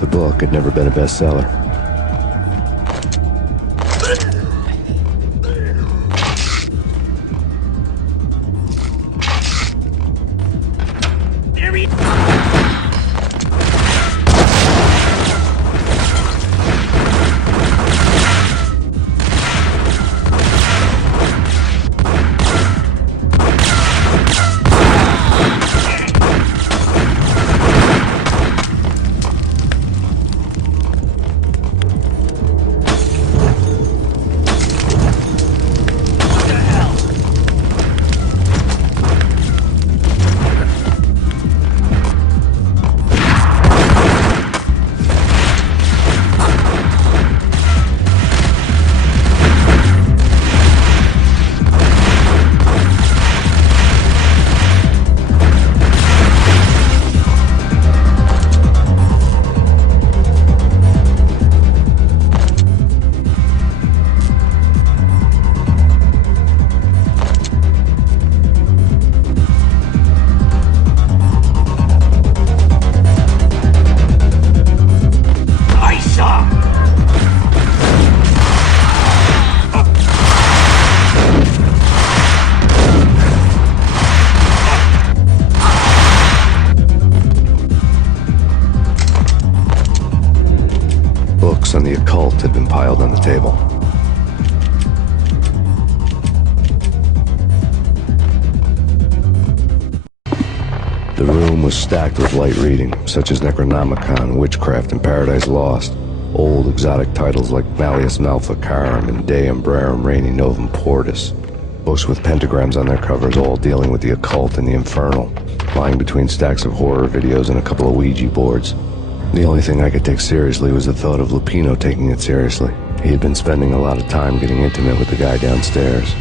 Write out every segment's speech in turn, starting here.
The book had never been a bestseller. Books on the occult had been piled on the table. The room was stacked with light reading, such as Necronomicon, Witchcraft, and Paradise Lost. Old exotic titles like Malleus Maleficarum and De Umbrarum Reini Novum Portis. Books with pentagrams on their covers, all dealing with the occult and the infernal, lying between stacks of horror videos and a couple of Ouija boards. The only thing I could take seriously was the thought of Lupino taking it seriously. He had been spending a lot of time getting intimate with the guy downstairs.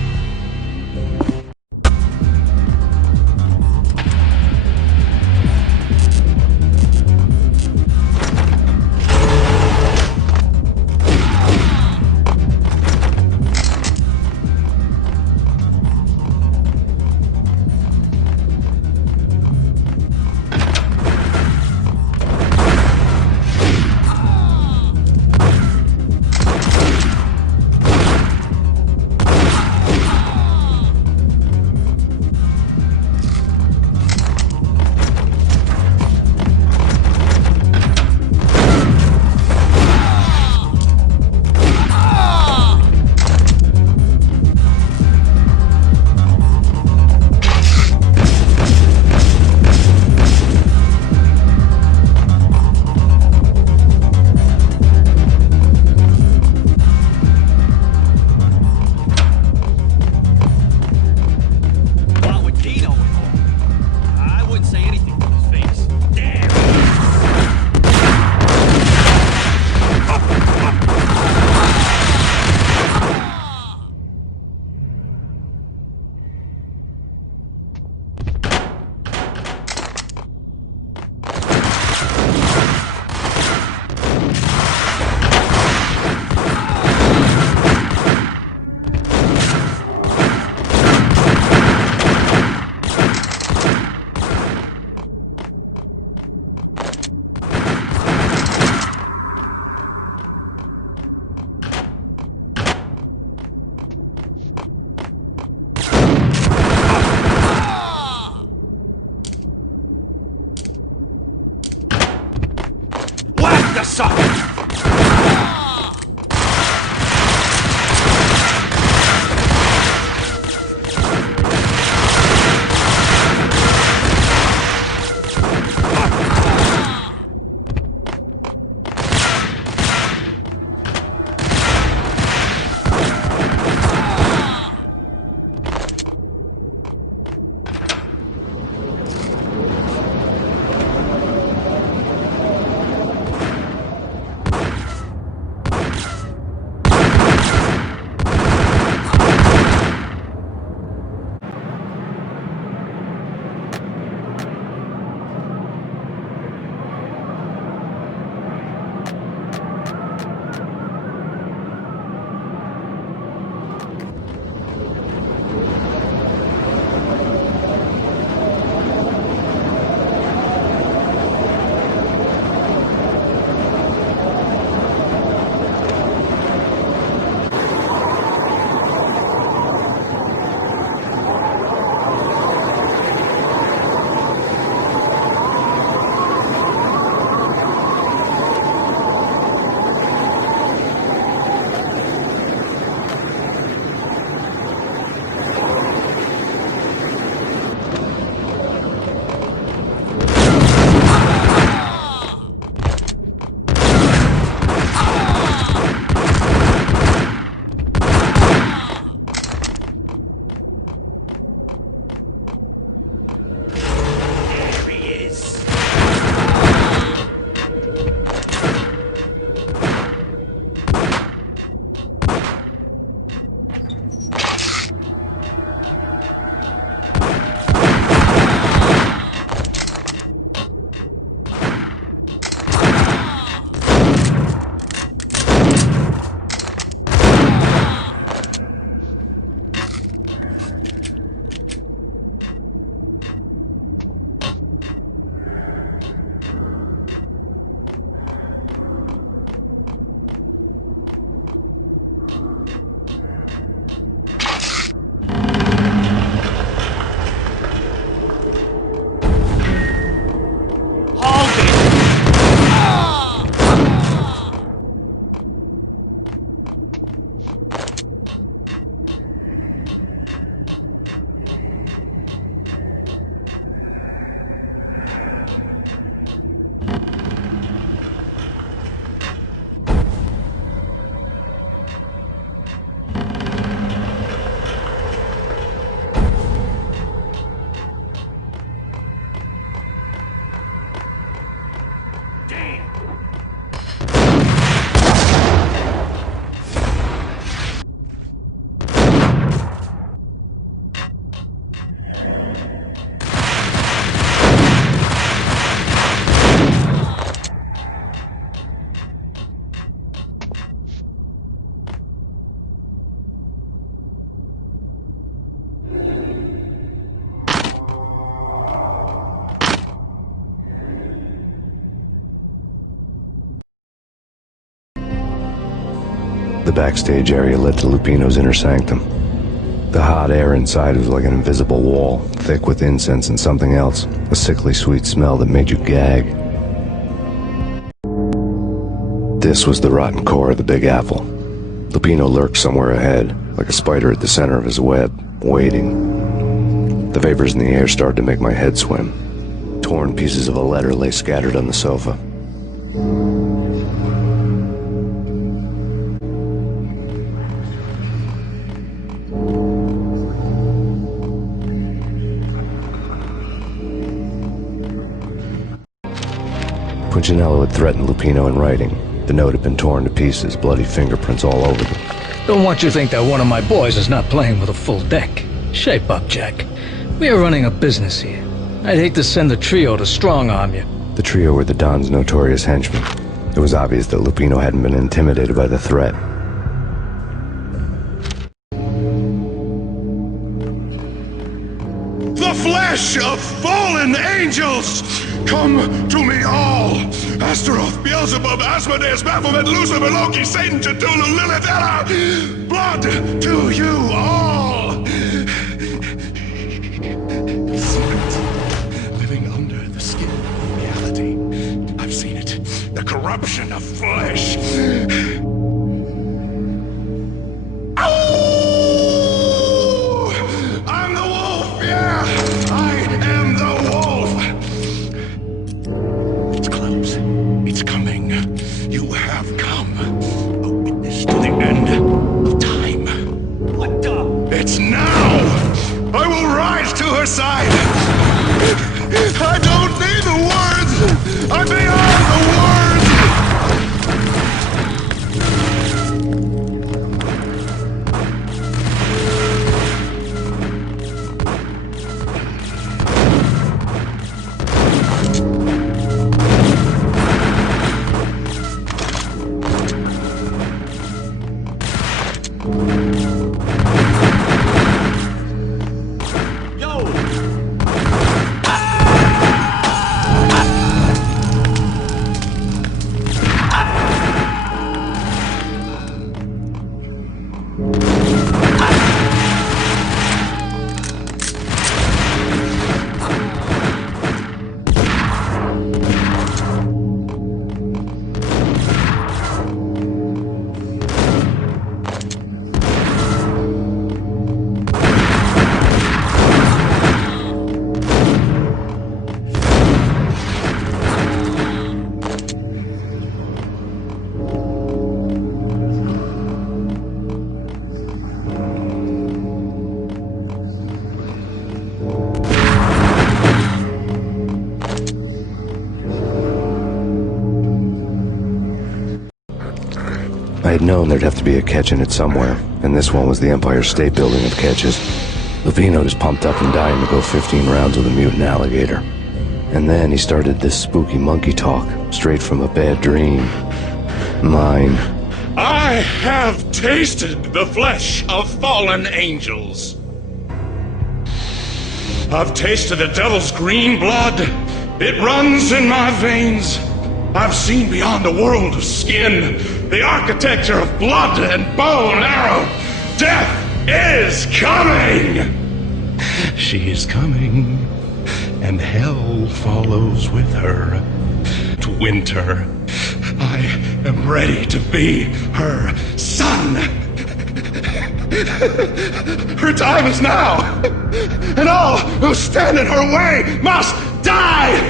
The backstage area led to Lupino's inner sanctum. The hot air inside was like an invisible wall, thick with incense and something else, a sickly sweet smell that made you gag. This was the rotten core of the Big Apple. Lupino lurked somewhere ahead, like a spider at the center of his web, waiting. The vapors in the air started to make my head swim. Torn pieces of a letter lay scattered on the sofa. Punchinello had threatened Lupino in writing. The note had been torn to pieces, bloody fingerprints all over them. Don't want you to think that one of my boys is not playing with a full deck. Shape up, Jack. We are running a business here. I'd hate to send the trio to strong-arm you. The trio were the Don's notorious henchmen. It was obvious that Lupino hadn't been intimidated by the threat. The flesh of fallen angels! Come to me all! Astaroth, Beelzebub, Asmodeus, Baphomet, Lucifer, Loki, Satan, Cthulhu, Lilith, Ella! Blood to you all! Secret, living under the skin of reality. I've seen it. The corruption of flesh. Ow! I'm the wolf, yeah! I am the wolf! It's close. It's coming. You have come. A witness to the end of time. What the? It's now! I will rise to her side! I don't need the words! I'm beyond the words! I had known there'd have to be a catch in it somewhere, and this one was the Empire State Building of catches. Lupino just pumped up and dying to go 15 rounds with a mutant alligator. And then he started this spooky monkey talk, straight from a bad dream. Mine. I have tasted the flesh of fallen angels. I've tasted the devil's green blood. It runs in my veins. I've seen beyond the world of skin, the architecture of blood and bow and arrow. Death is coming! She is coming, and hell follows with her. To winter, I am ready to be her son. Her time is now, and all who stand in her way must die!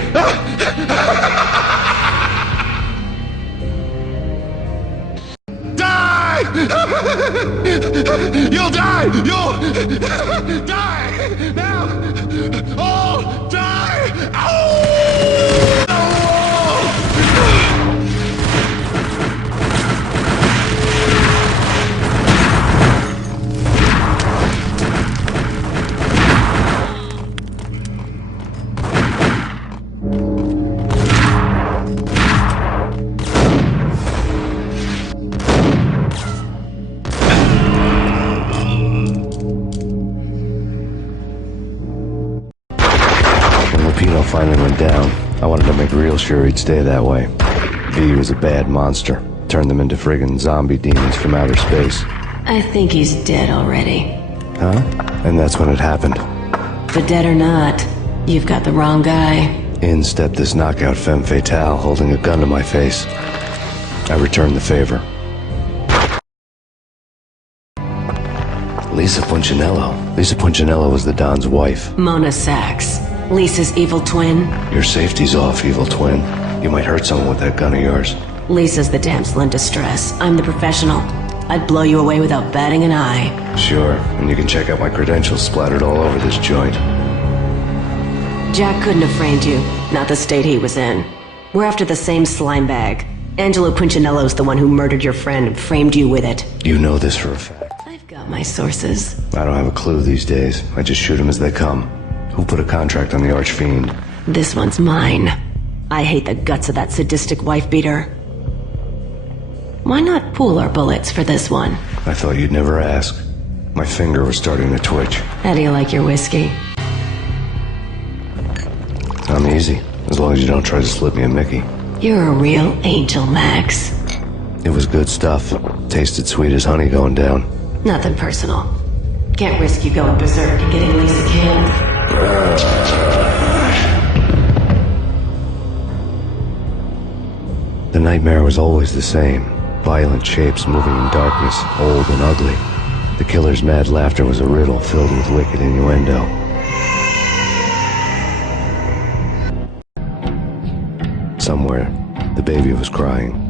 Die! You'll die! You'll die! Now! All die! Ow! Lupino finally went down. I wanted to make real sure he'd stay that way. V was a bad monster. Turn them into friggin' zombie demons from outer space. I think he's dead already. Huh? And that's when it happened. But dead or not, you've got the wrong guy. In stepped this knockout femme fatale, holding a gun to my face. I returned the favor. Lisa Punchinello. Lisa Punchinello was the Don's wife. Mona Sachs, Lisa's evil twin. Your safety's off, evil twin. You might hurt someone with that gun of yours. Lisa's the damsel in distress. I'm the professional. I'd blow you away without batting an eye. Sure, and you can check out my credentials splattered all over this joint. Jack couldn't have framed you, not the state he was in. We're after the same slime bag. Angelo Punchinello's the one who murdered your friend and framed you with it. You know this for a fact. I've got my sources. I don't have a clue these days. I just shoot them as they come. Who put a contract on the Archfiend? This one's mine. I hate the guts of that sadistic wife-beater. Why not pool our bullets for this one? I thought you'd never ask. My finger was starting to twitch. How do you like your whiskey? I'm easy, as long as you don't try to slip me a Mickey. You're a real angel, Max. It was good stuff. Tasted sweet as honey going down. Nothing personal. Can't risk you going berserk and getting Lisa killed. The nightmare was always the same. Violent shapes moving in darkness, old and ugly. The killer's mad laughter was a riddle filled with wicked innuendo. Somewhere, the baby was crying.